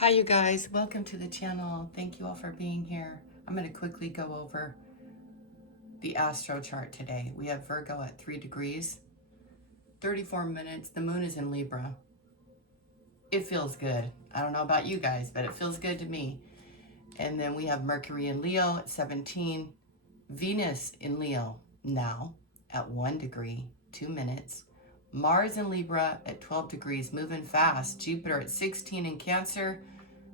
Hi you guys, welcome to the channel. Thank you all for being here. I'm going to quickly go over the astro chart today. We have Virgo at 3 degrees, 34 minutes. The moon is in Libra. It feels good. I don't know about you guys, but it feels good to me. And then we have Mercury in Leo at 17, Venus in Leo now at 1 degree, 2 minutes. Mars in Libra at 12 degrees, moving fast. Jupiter at 16 in Cancer,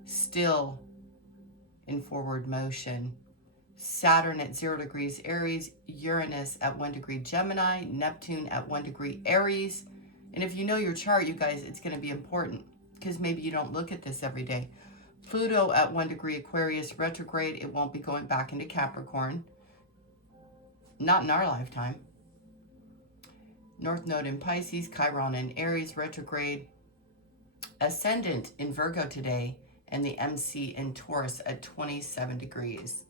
still in forward motion. Saturn at 0 degrees Aries, Uranus at 1 degree Gemini, Neptune at 1 degree Aries. And if you know your chart, you guys, it's going to be important because maybe you don't look at this every day. Pluto at 1 degree Aquarius, retrograde. It won't be going back into Capricorn. Not in our lifetime. North Node in Pisces, Chiron in Aries, retrograde. Ascendant in Virgo today, and the MC in Taurus at 27 degrees.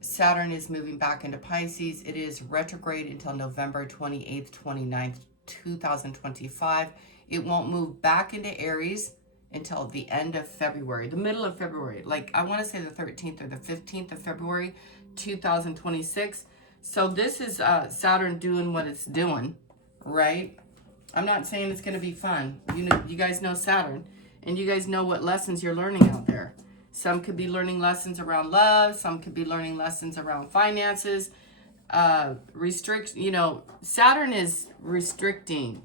Saturn is moving back into Pisces. It is retrograde until November 28th, 29th, 2025. It won't move back into Aries until the end of February, the middle of February. Like, I want to say the 13th or the 15th of February, 2026. So this is Saturn doing what it's doing, right? I'm not saying it's going to be fun. You guys know Saturn, and you guys know what lessons you're learning out there. Some could be learning lessons around love. Some could be learning lessons around finances. Saturn is restricting.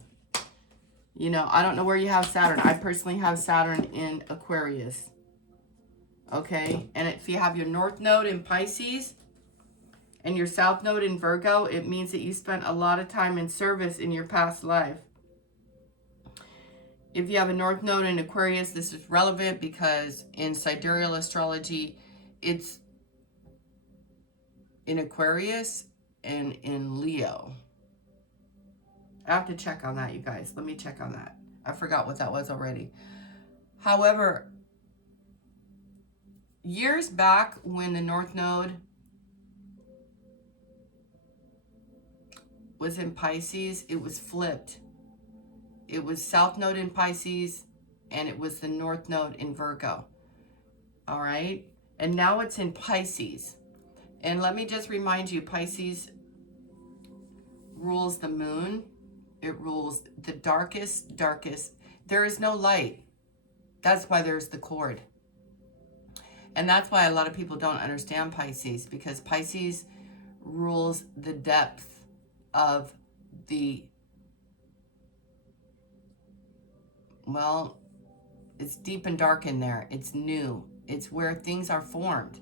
I don't know where you have Saturn. I personally have Saturn in Aquarius. Okay? And if you have your North Node in Pisces and your South Node in Virgo, it means that you spent a lot of time in service in your past life. If you have a North Node in Aquarius, this is relevant because in sidereal astrology, it's in Aquarius and in Leo. I have to check on that, you guys. Let me check on that. I forgot what that was already. However, years back when the North Node was in Pisces, it was flipped. It was South Node in Pisces, and it was the North Node in Virgo. All right? And now it's in Pisces. And let me just remind you, Pisces rules the moon. It rules the darkest. There is no light. That's why there's the cord. And that's why a lot of people don't understand Pisces, because Pisces rules the depth of it's deep and dark in there. It's new. It's where things are formed.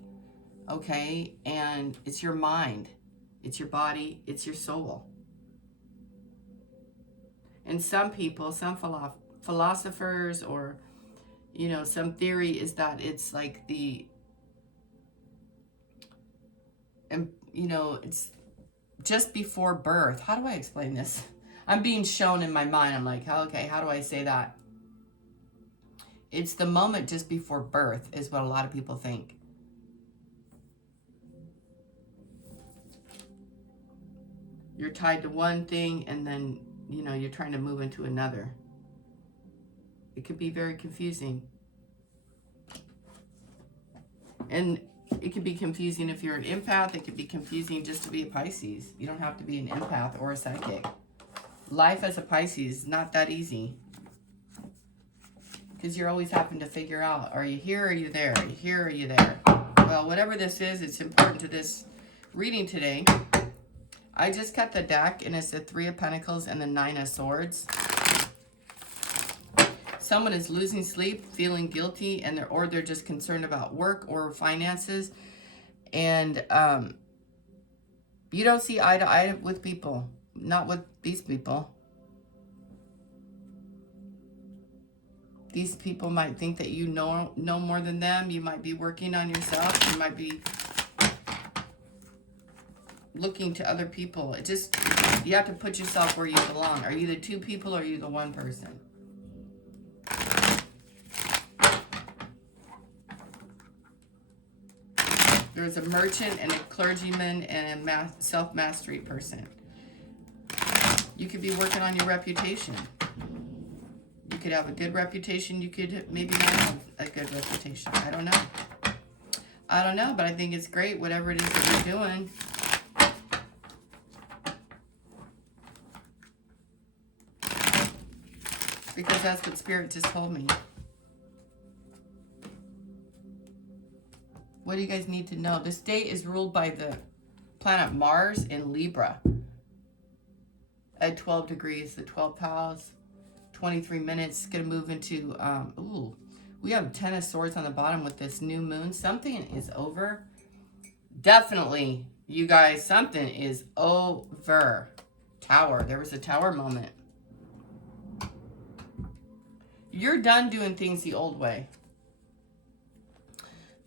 Okay? And it's your mind. It's your body. It's your soul. And some people, some philosophers, or, some theory is that it's like it's just before birth. How do I explain this? I'm being shown in my mind. I'm like, okay, how do I say that? It's the moment just before birth is what a lot of people think. You're tied to one thing and then, you're trying to move into another. It could be very confusing. And it could be confusing if you're an empath. It could be confusing just to be a Pisces. You don't have to be an empath or a psychic. Life as a Pisces is not that easy. Because you're always having to figure out, are you here or are you there? Are you here or are you there? Well, whatever this is, it's important to this reading today. I just cut the deck, and it's the 3 of Pentacles and the 9 of Swords. Someone is losing sleep, feeling guilty, or they're just concerned about work or finances. And you don't see eye to eye with people. Not with these people. These people might think that you know more than them. You might be working on yourself. You might be looking to other people. You have to put yourself where you belong. Are you the 2 people or are you the 1 person? There's a merchant and a clergyman and a self-mastery person. You could be working on your reputation. You could have a good reputation. You could maybe not have a good reputation. I don't know. I don't know, but I think it's great, whatever it is that you're doing. Because that's what Spirit just told me. What do you guys need to know? This day is ruled by the planet Mars in Libra. At 12 degrees, the 12th house, 23 minutes. Going to move into, we have 10 of Swords on the bottom with this new moon. Something is over. Definitely, you guys, something is over. Tower. There was a tower moment. You're done doing things the old way.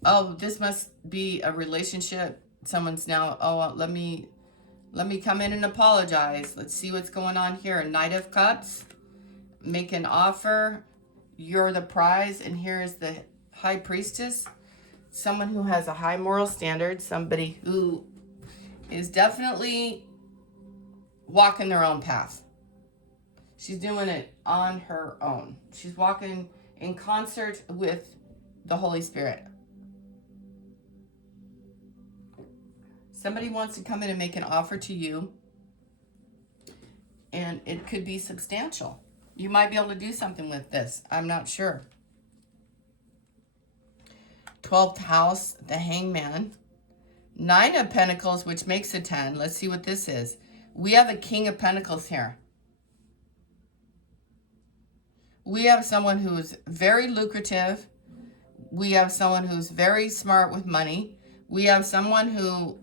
Oh, this must be a relationship. Someone's now, let me come in and apologize. Let's see what's going on here. Knight of Cups. Make an offer. You're the prize. And here is the High Priestess. Someone who has a high moral standard. Somebody who is definitely walking their own path. She's doing it on her own. She's walking in concert with the Holy Spirit. Somebody wants to come in and make an offer to you. And it could be substantial. You might be able to do something with this. I'm not sure. 12th house, the Hangman. 9 of Pentacles, which makes a 10. Let's see what this is. We have a King of Pentacles here. We have someone who's very lucrative. We have someone who's very smart with money. We have someone who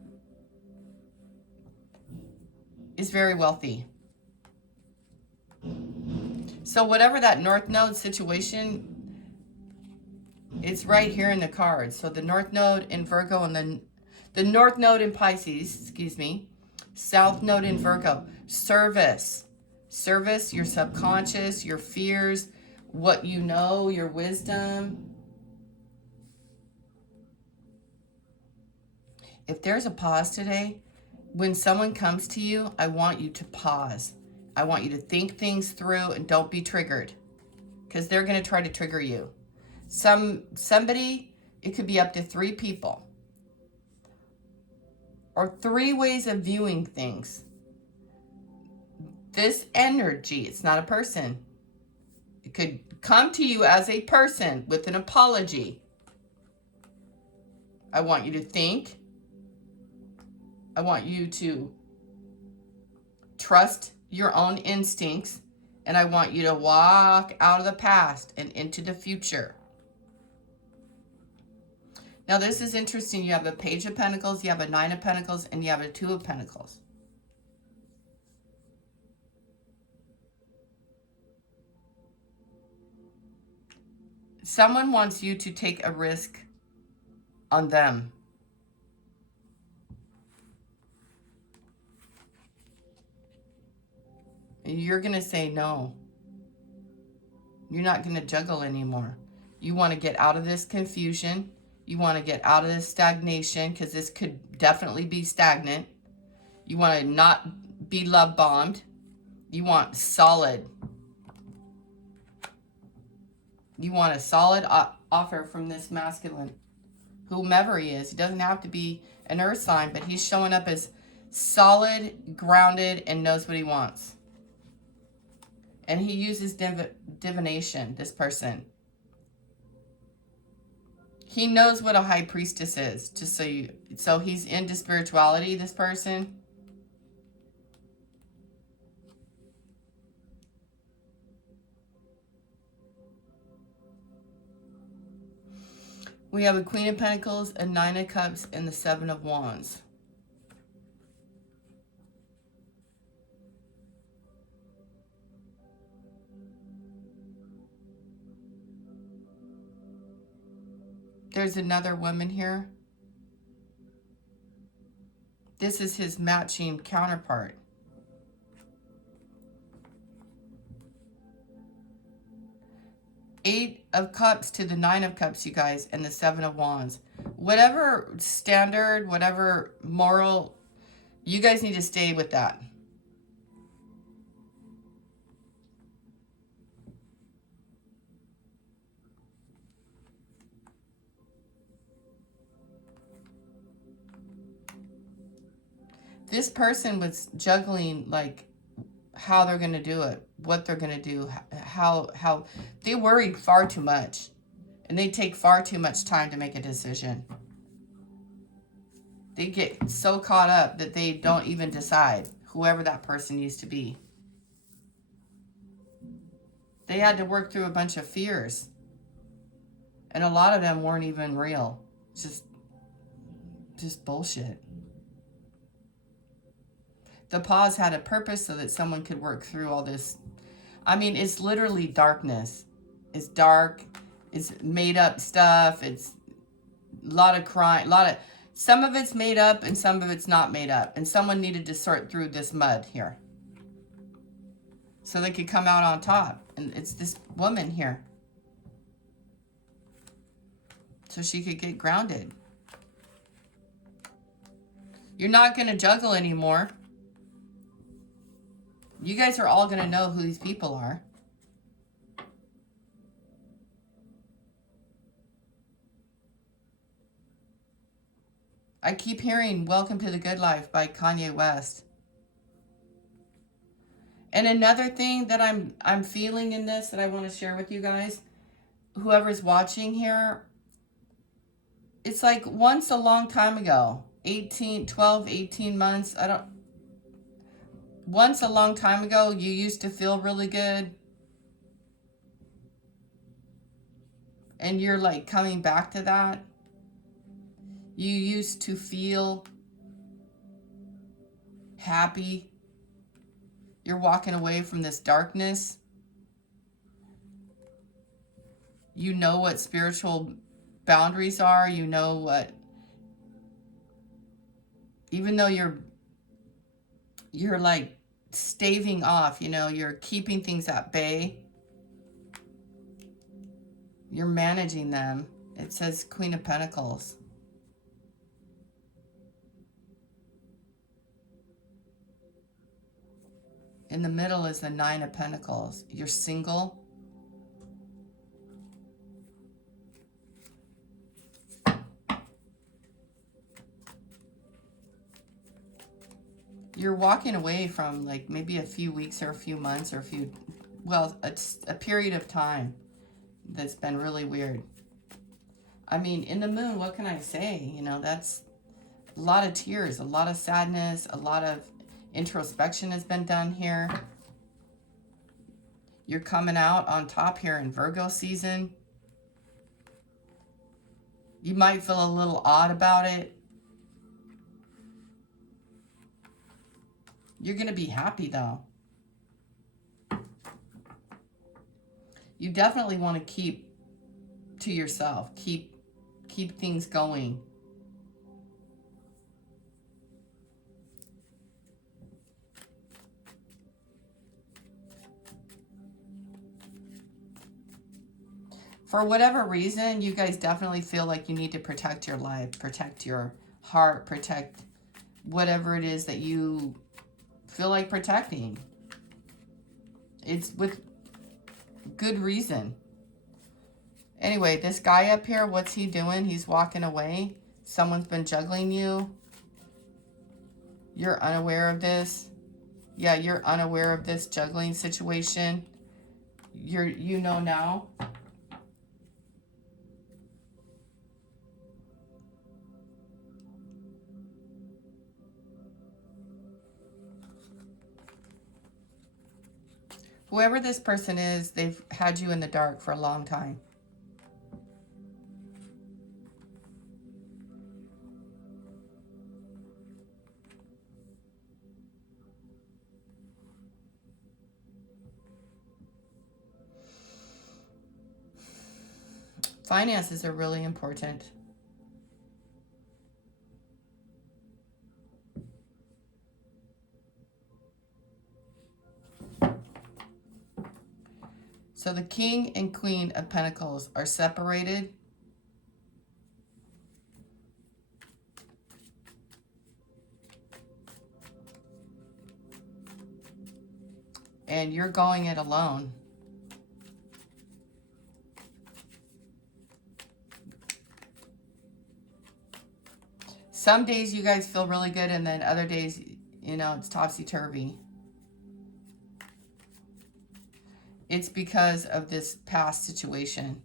is very wealthy. So whatever that North Node situation, it's right here in the cards. So the North Node in Virgo and the North Node in Pisces, South Node in Virgo. Service, your subconscious, your fears, what you know, your wisdom. If there's a pause today, when someone comes to you, I want you to pause. I want you to think things through and don't be triggered, because they're going to try to trigger you. Somebody, it could be up to 3 people or 3 ways of viewing things. This energy, it's not a person. It could come to you as a person with an apology. I want you to think. I want you to trust your own instincts, and I want you to walk out of the past and into the future. Now this is interesting. You have a Page of Pentacles, you have a 9 of Pentacles, and you have a 2 of Pentacles. Someone wants you to take a risk on them. You're going to say no. You're not going to juggle anymore. You want to get out of this confusion. You want to get out of this stagnation, because this could definitely be stagnant. You want to not be love bombed. You want solid. You want a solid offer from this masculine, whomever he is. He doesn't have to be an earth sign, but he's showing up as solid, grounded, and knows what he wants. And he uses divination, this person. He knows what a high priestess is, just so he's into spirituality, this person. We have a Queen of Pentacles, a 9 of Cups, and the 7 of Wands. There's another woman here. This is his matching counterpart. Eight of Cups to the 9 of Cups, you guys, and the 7 of Wands. Whatever standard, whatever moral, you guys need to stay with that. This person was juggling, like, how they're going to do it, what they're going to do, how they worried far too much, and they take far too much time to make a decision. They get so caught up that they don't even decide, whoever that person used to be. They had to work through a bunch of fears, and a lot of them weren't even real. Just bullshit. The pause had a purpose so that someone could work through all this. I mean, it's literally darkness. It's dark. It's made up stuff. It's a lot of crime. Some of it's made up and some of it's not made up. And someone needed to sort through this mud here so they could come out on top. And it's this woman here, so she could get grounded. You're not going to juggle anymore. You guys are all going to know who these people are. I keep hearing Welcome to the Good Life by Kanye West. And another thing that I'm feeling in this that I want to share with you guys, whoever's watching here, it's like once a long time ago, 12, 18 months, once a long time ago, you used to feel really good. And you're like coming back to that. You used to feel happy. You're walking away from this darkness. You know what spiritual boundaries are. You know what, even though you're like staving off, you know, you're keeping things at bay. You're managing them. It says Queen of Pentacles. In the middle is the Nine of Pentacles. You're single. You're walking away from like maybe a few weeks or a few months or a period of time that's been really weird. I mean, in the moon, what can I say? You know, that's a lot of tears, a lot of sadness, a lot of introspection has been done here. You're coming out on top here in Virgo season. You might feel a little odd about it. You're going to be happy though. You definitely want to keep to yourself. Keep things going. For whatever reason, you guys definitely feel like you need to protect your life, protect your heart, protect whatever it is that you feel like protecting. It's with good reason. Anyway, this guy up here, what's he doing? He's walking away. Someone's been juggling you. You're unaware of this. Yeah, you're unaware of this juggling situation. You know now. Whoever this person is, they've had you in the dark for a long time. Finances are really important. So the King and Queen of Pentacles are separated. And you're going it alone. Some days you guys feel really good, and then other days You know, it's topsy-turvy. It's because of this past situation.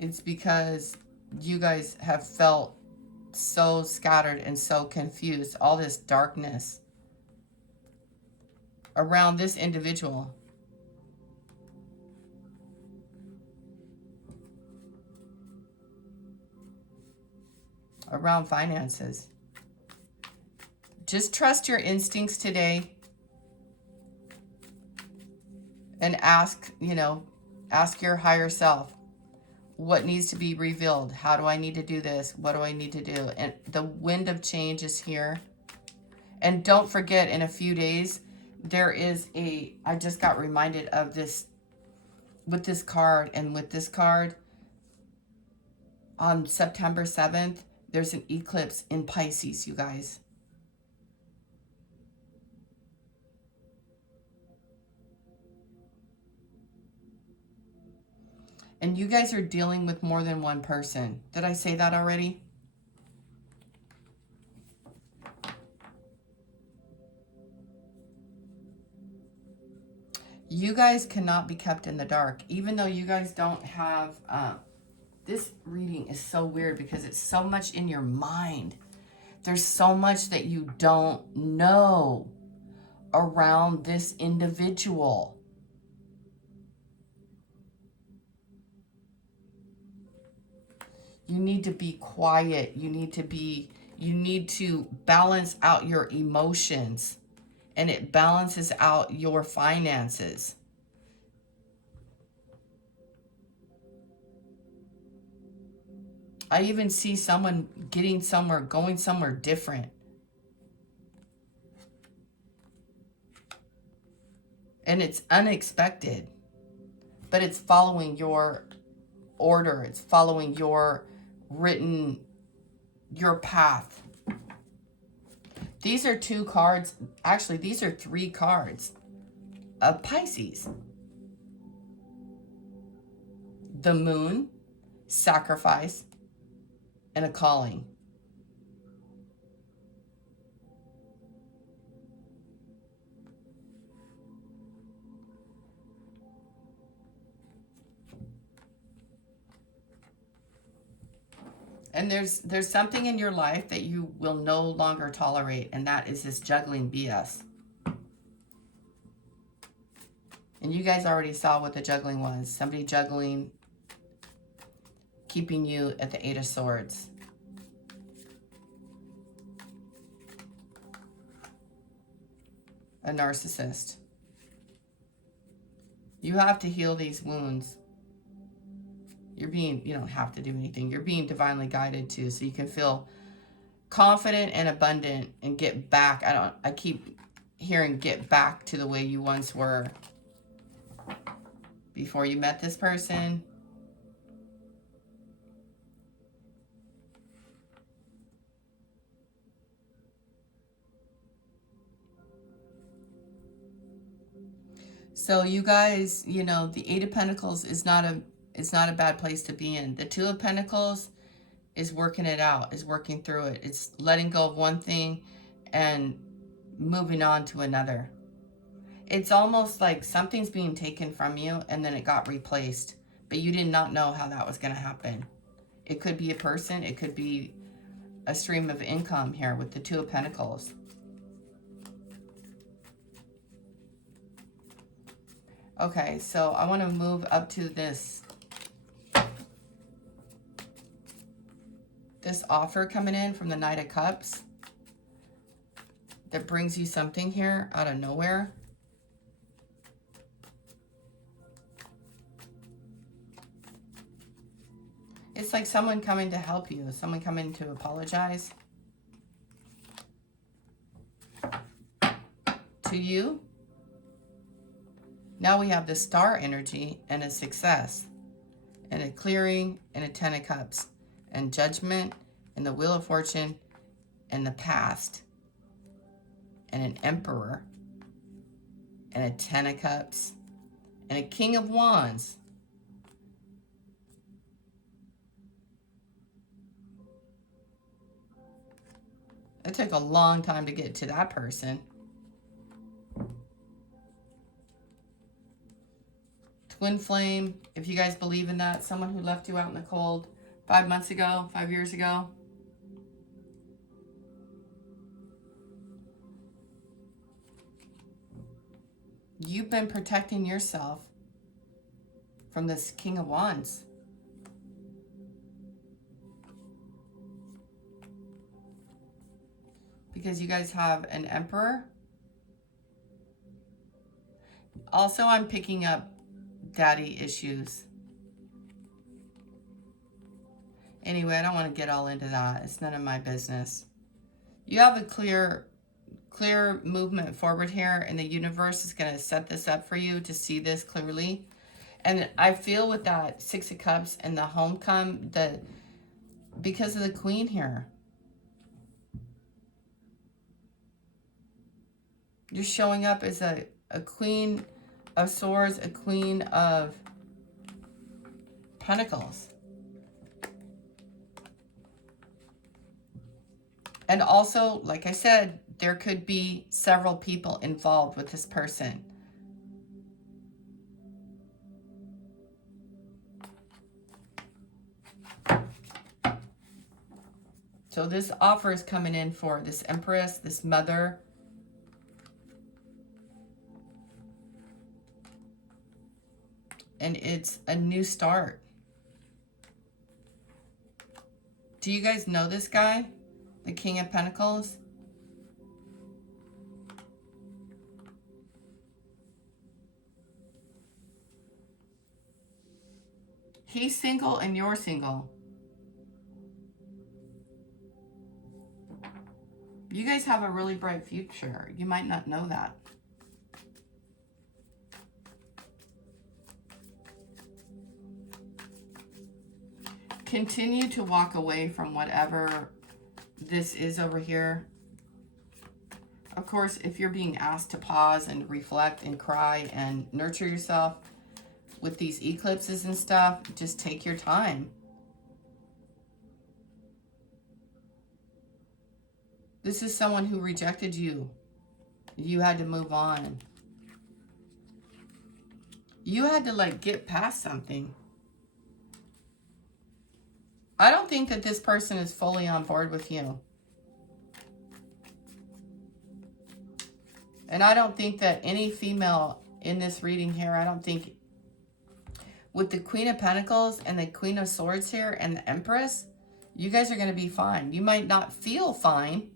It's because you guys have felt so scattered and so confused. All this darkness around this individual. Around finances. Just trust your instincts today. And ask, you know, ask your higher self, what needs to be revealed? How do I need to do this? What do I need to do? And the wind of change is here. And don't forget, in a few days, there is I just got reminded of this with this card. And with this card, on September 7th, there's an eclipse in Pisces, you guys. And you guys are dealing with more than one person. Did I say that already? You guys cannot be kept in the dark. Even though you guys don't have... this reading is so weird because it's so much in your mind. There's so much that you don't know around this individual. You need to be quiet. You need to balance out your emotions, and it balances out your finances. I even see someone getting somewhere, going somewhere different. And it's unexpected, but it's following your order. It's following your path. These are 2 cards. Actually, these are 3 cards of Pisces. The moon, sacrifice, and a calling. And there's something in your life that you will no longer tolerate, and that is this juggling BS. And you guys already saw what the juggling was. Somebody juggling, keeping you at the 8 of Swords. A narcissist. You have to heal these wounds. You don't have to do anything. You're being divinely guided to, so you can feel confident and abundant and get back. I keep hearing get back to the way you once were before you met this person. So you guys, the 8 of Pentacles is not a bad place to be in. The 2 of Pentacles is working it out, is working through it. It's letting go of one thing and moving on to another. It's almost like something's being taken from you and then it got replaced, but you did not know how that was going to happen. It could be a person. It could be a stream of income here with the 2 of Pentacles. Okay, so I want to move up to this offer coming in from the Knight of Cups that brings you something here out of nowhere. It's like someone coming to help you, someone coming to apologize to you. Now we have the Star energy and a success and a clearing and a 10 of Cups and Judgment and the Wheel of Fortune and the past and an Emperor and a 10 of Cups and a King of Wands. It took a long time to get to that person. Twin flame, if you guys believe in that. Someone who left you out in the cold 5 months ago, 5 years ago. You've been protecting yourself from this King of Wands. Because you guys have an Emperor. Also, I'm picking up daddy issues. Anyway, I don't want to get all into that. It's none of my business. You have a clear movement forward here, and the universe is going to set this up for you to see this clearly. And I feel with that Six of Cups and the homecoming, because of the Queen here, you're showing up as a Queen of Swords, a Queen of Pentacles. And also, like I said, there could be several people involved with this person. So this offer is coming in for this Empress, this mother. And it's a new start. Do you guys know this guy? The King of Pentacles? He's single and you're single. You guys have a really bright future. You might not know that. Continue to walk away from whatever this is over here. Of course, if you're being asked to pause and reflect and cry and nurture yourself with these eclipses and stuff, just take your time. This is someone who rejected you. You had to move on. You had to like get past something. I don't think that this person is fully on board with you. And I don't think that any female in this reading here, I don't think, with the Queen of Pentacles and the Queen of Swords here and the Empress, you guys are going to be fine. You might not feel fine.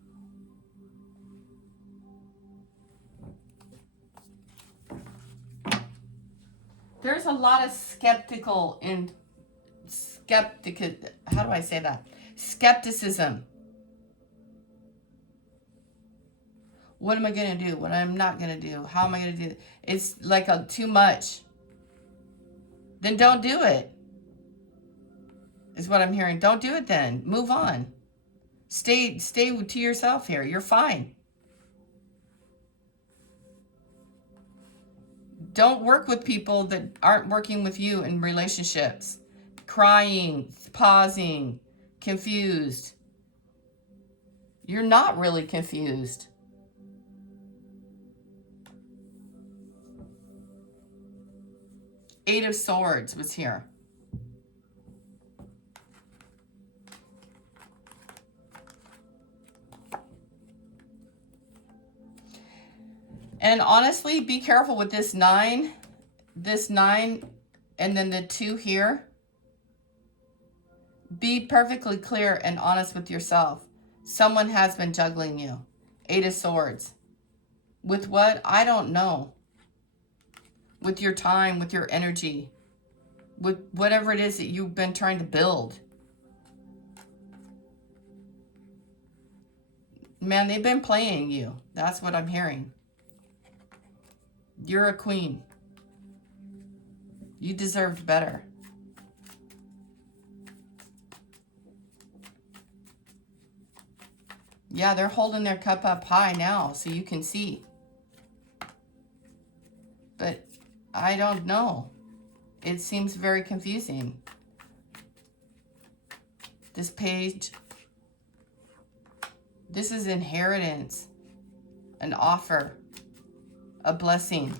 There's a lot of skeptical and how do I say that? Skepticism. What am I going to do? What I'm not going to do? How am I going to do it? It's like too much. Then don't do it. Is what I'm hearing. Don't do it then. Move on. Stay to yourself here. You're fine. Don't work with people that aren't working with you in relationships. Crying, pausing, confused. You're not really confused. Eight of Swords was here. And honestly, be careful with this 9, and then the 2 here. Be perfectly clear and honest with yourself. Someone has been juggling you. 8 of Swords. With what? I don't know. With your time, with your energy, with whatever it is that you've been trying to build. Man, they've been playing you. That's what I'm hearing. You're a queen. You deserved better. Yeah, they're holding their cup up high now so you can see. But I don't know. It seems very confusing. This page, This is inheritance, an offer, a blessing,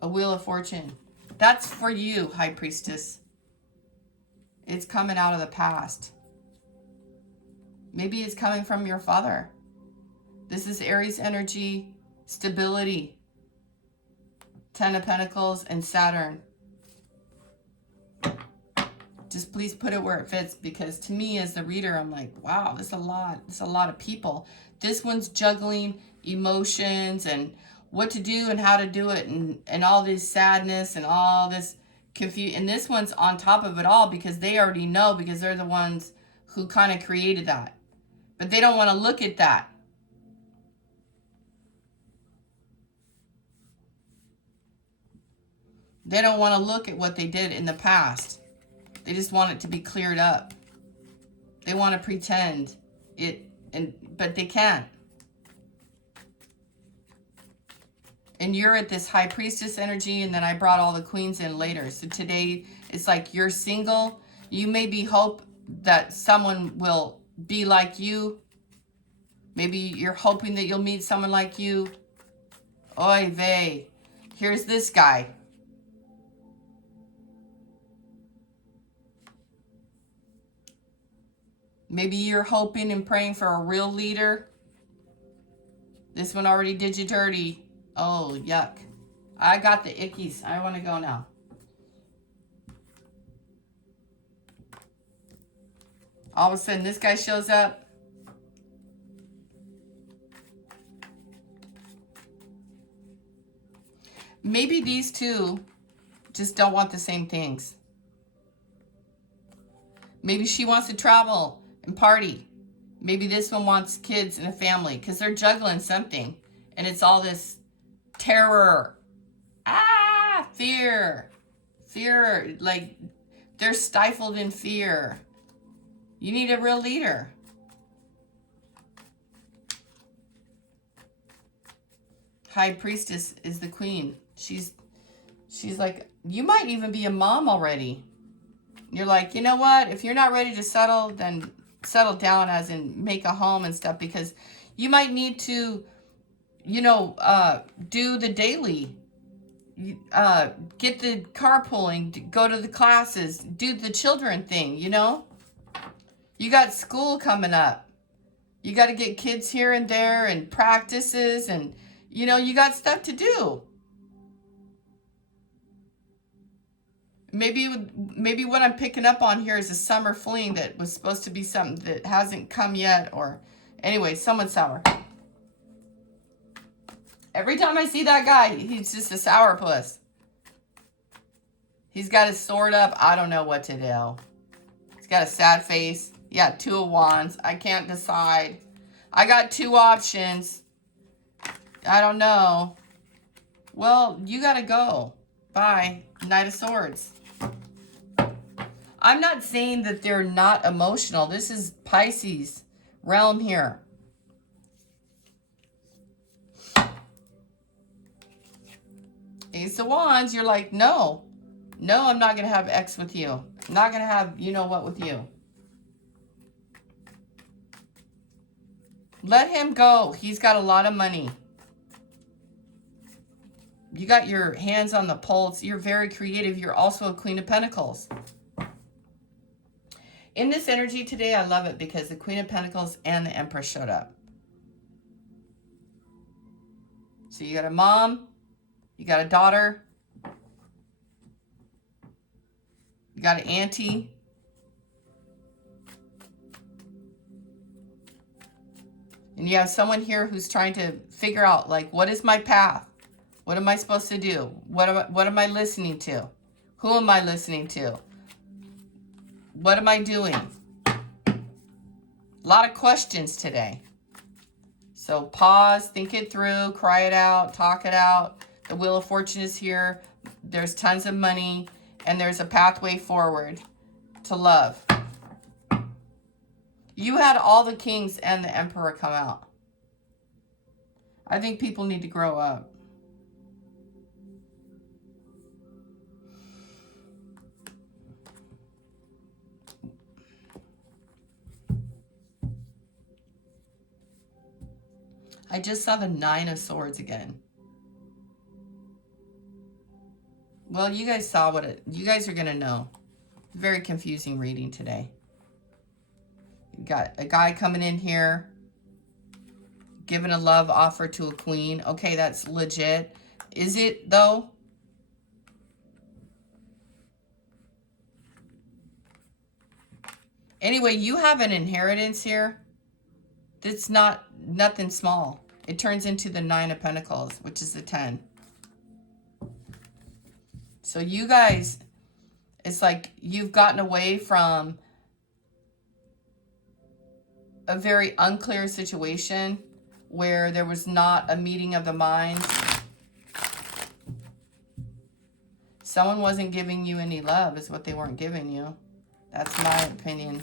a wheel of fortune. That's for you, High Priestess. It's coming out of the past. Maybe it's coming from your father. This is Aries energy, stability, 10 of Pentacles, and Saturn. Just please put it where it fits, because to me as the reader, I'm like, wow, there's a lot. There's a lot of people. This one's juggling emotions and what to do and how to do it, and all this sadness and all this confusion. And this one's on top of it all because they already know, because they're the ones who kind of created that. But they don't want to look at that. They don't want to look at what they did in the past. They just want it to be cleared up. They want to pretend it, but they can't. And you're at this High Priestess energy, and then I brought all the queens in later. So today it's like you're single. You maybe hope that someone will be like you. Maybe you're hoping that you'll meet someone like you. Oy vey. Here's this guy. Maybe you're hoping and praying for a real leader. This one already did you dirty. Oh, yuck. I got the ickies. I want to go now. All of a sudden, this guy shows up. Maybe these two just don't want the same things. Maybe she wants to travel and party. Maybe this one wants kids and a family, because they're juggling something. And it's all this terror. Fear. Fear. Like, they're stifled in fear. You need a real leader. High Priestess is the queen. She's like, you might even be a mom already. You're like, you know what? If you're not ready to settle, then settle down, as in make a home and stuff, because you might need to, do the daily, get the carpooling, go to the classes, do the children thing, You got school coming up. You got to get kids here and there and practices, and, you got stuff to do. Maybe what I'm picking up on here is a summer fling that was supposed to be something that hasn't come yet, or anyway, someone's sour. Every time I see that guy, he's just a sourpuss. He's got his sword up. I don't know what to do. He's got a sad face. Yeah, 2 of Wands. I can't decide. I got 2 options. I don't know. Well, you gotta go. Bye. Knight of Swords. I'm not saying that they're not emotional. This is Pisces realm here. Ace of Wands, you're like, no. No, I'm not going to have X with you. I'm not going to have you-know-what with you. Let him go. He's got a lot of money. You got your hands on the pulse. You're very creative. You're also a Queen of Pentacles. In this energy today, I love it because the Queen of Pentacles and the Empress showed up. So you got a mom, you got a daughter, you got an auntie, and you have someone here who's trying to figure out, like, what is my path? What am I supposed to do? What am I listening to? Who am I listening to? What am I doing? A lot of questions today. So pause, think it through, cry it out, talk it out. The Wheel of Fortune is here. There's tons of money, and there's a pathway forward to love. You had all the kings and the emperor come out. I think people need to grow up. I just saw the Nine of Swords again. Well, you guys saw you guys are going to know. Very confusing reading today. You got a guy coming in here, giving a love offer to a queen. Okay, that's legit. Is it, though? Anyway, you have an inheritance here. That's nothing small. It turns into the Nine of Pentacles, which is the 10. So you guys, it's like you've gotten away from a very unclear situation where there was not a meeting of the minds. Someone wasn't giving you any love is what they weren't giving you. That's my opinion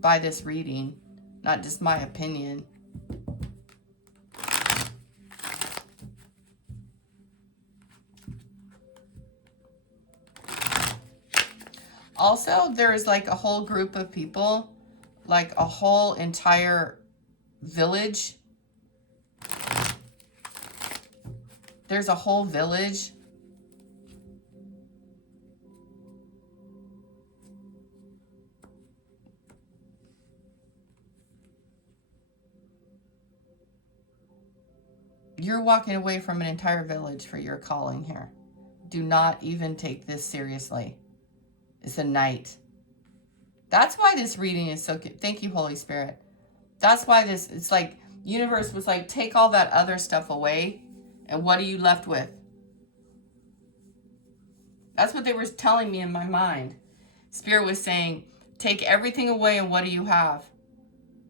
by this reading, not just my opinion. Also, there's like a whole group of people, like a whole entire village. There's a whole village. You're walking away from an entire village for your calling here. Do not even take this seriously. It's a Knight. That's why this reading is so good. Thank you, Holy Spirit. That's why it's like, universe was like, take all that other stuff away. And what are you left with? That's what they were telling me in my mind. Spirit was saying, take everything away and what do you have?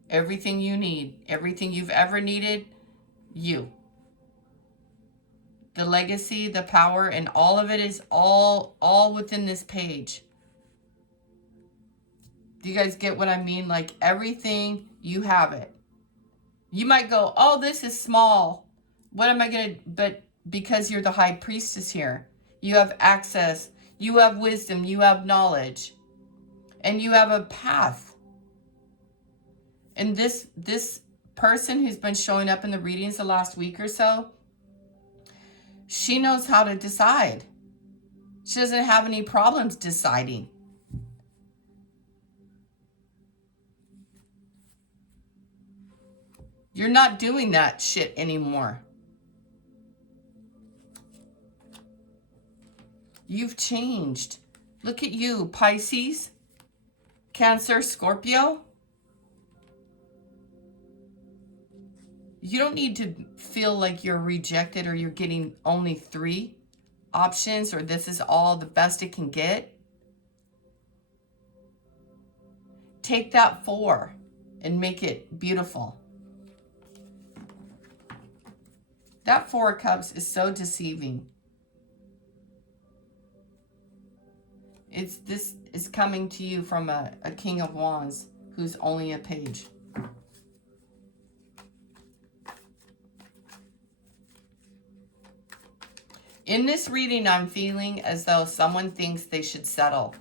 Everything you need. Everything you've ever needed, you. The legacy, the power, and all of it is all within this page. Do you guys get what I mean? Like everything, you have it. You might go, oh, this is small. What am I going to, but because you're the high priestess here, you have access, you have wisdom, you have knowledge, and you have a path. And this person who's been showing up in the readings the last week or so, she knows how to decide. She doesn't have any problems deciding. You're not doing that shit anymore. You've changed. Look at you, Pisces, Cancer, Scorpio. You don't need to feel like you're rejected or you're getting only 3 options or this is all the best it can get. Take that 4 and make it beautiful. That 4 of Cups is so deceiving. This is coming to you from a King of Wands who's only a page. In this reading, I'm feeling as though someone thinks they should settle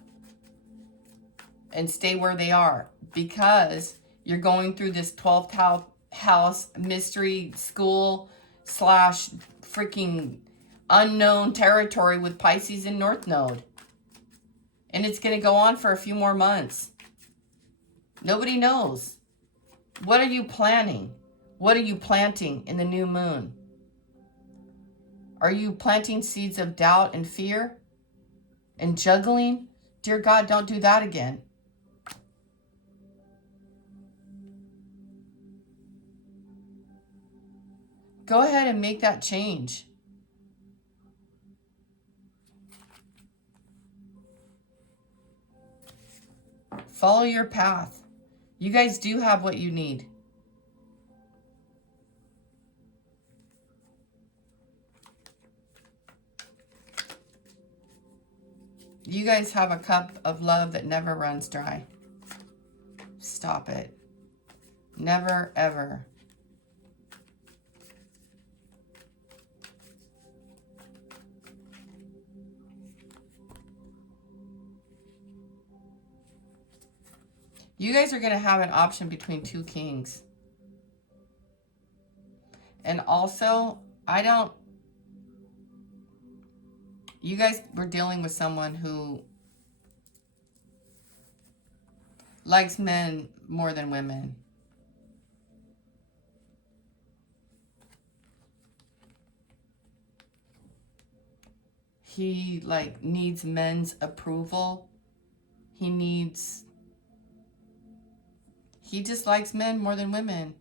and stay where they are because you're going through this 12th house mystery school / freaking unknown territory with Pisces and North Node. And it's going to go on for a few more months. Nobody knows. What are you planning? What are you planting in the new moon? Are you planting seeds of doubt and fear and juggling? Dear God, don't do that again. Go ahead and make that change. Follow your path. You guys do have what you need. You guys have a cup of love that never runs dry. Stop it. Never, ever. You guys are going to have an option between 2 kings. also, you guys were dealing with someone who likes men more than women. He like needs men's approval. He just likes men more than women.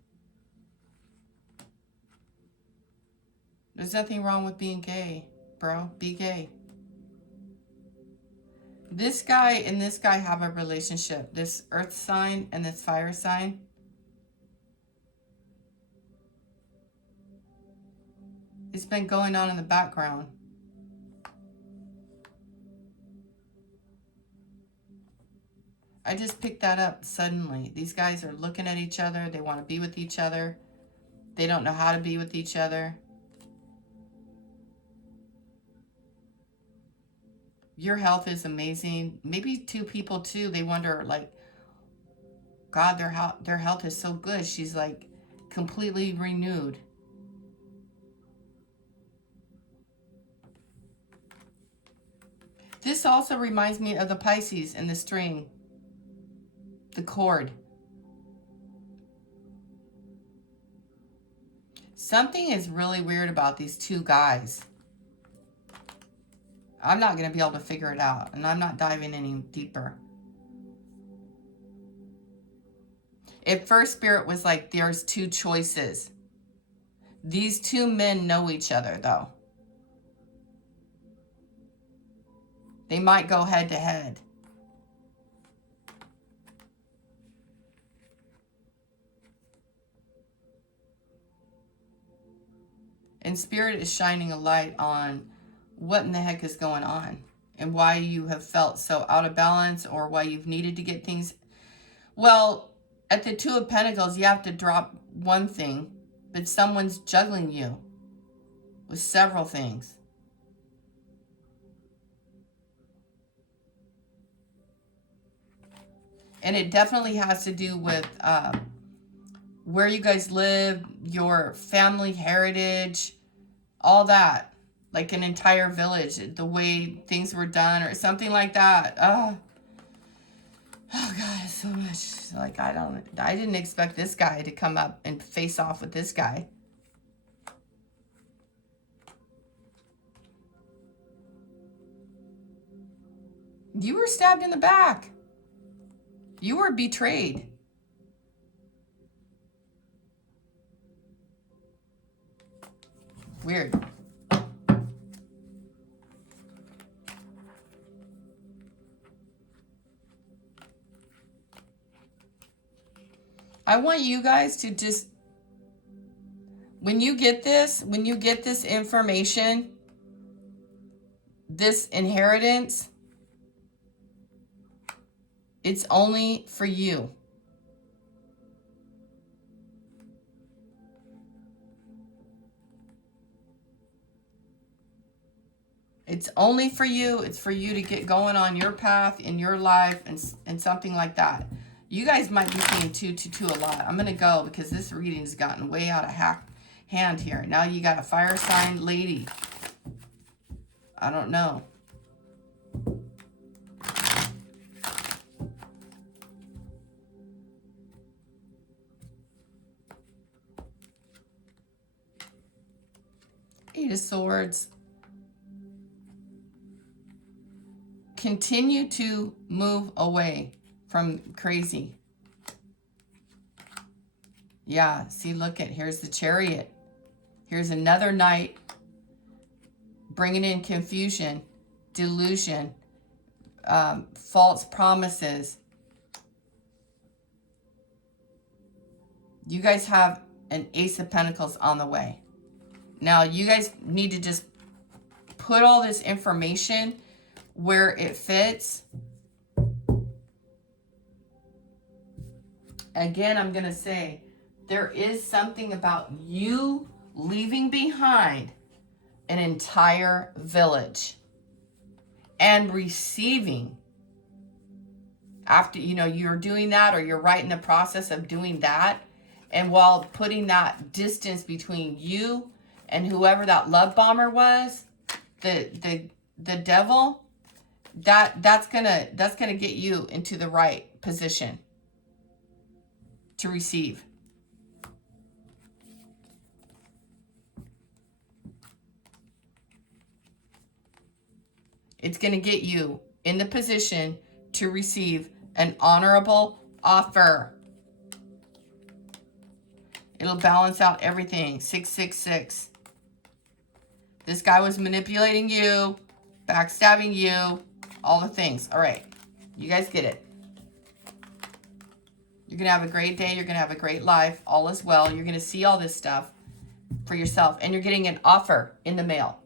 There's nothing wrong with being gay, bro. Be gay. This guy and this guy have a relationship. This earth sign and this fire sign. It's been going on in the background. I just picked that up suddenly. These guys are looking at each other. They want to be with each other. They don't know how to be with each other. Your health is amazing. Maybe two people too, they wonder like, God, their health is so good. She's like completely renewed. This also reminds me of the Pisces and the string, the cord. Something is really weird about these two guys. I'm not going to be able to figure it out, and I'm not diving any deeper. At first, Spirit was like, there's two choices. These two men know each other, though. They might go head to head. And Spirit is shining a light on what in the heck is going on and why you have felt so out of balance or why you've needed to get things. Well, at the Two of Pentacles, you have to drop one thing, but someone's juggling you with several things. And it definitely has to do with where you guys live, your family heritage, all that. Like an entire village, the way things were done or something like that. Oh God, so much. Like, I didn't expect this guy to come up and face off with this guy. You were stabbed in the back. You were betrayed. Weird. I want you guys to just, when you get this information, this inheritance, it's only for you. It's only for you. It's for you to get going on your path in your life and something like that. You guys might be seeing 222 a lot. I'm going to go because this reading has gotten way out of hand here. Now you got a fire sign lady. I don't know. Eight of Swords. Continue to move away from crazy. Yeah, see, look at, here's the Chariot. Here's another knight bringing in confusion, delusion, false promises. You guys have an Ace of Pentacles on the way. Now, you guys need to just put all this information where it fits. Again, I'm going to say, there is something about you leaving behind an entire village and receiving, after, you're doing that or you're right in the process of doing that, And while putting that distance between you and whoever that love bomber was, the devil, that's gonna get you into the right position to receive. It's going to get you in the position to receive an honorable offer. It'll balance out everything. 666. This guy was manipulating you, backstabbing you, all the things. All right. You guys get it. You're going to have a great day. You're going to have a great life. All is well. You're going to see all this stuff for yourself. And you're getting an offer in the mail.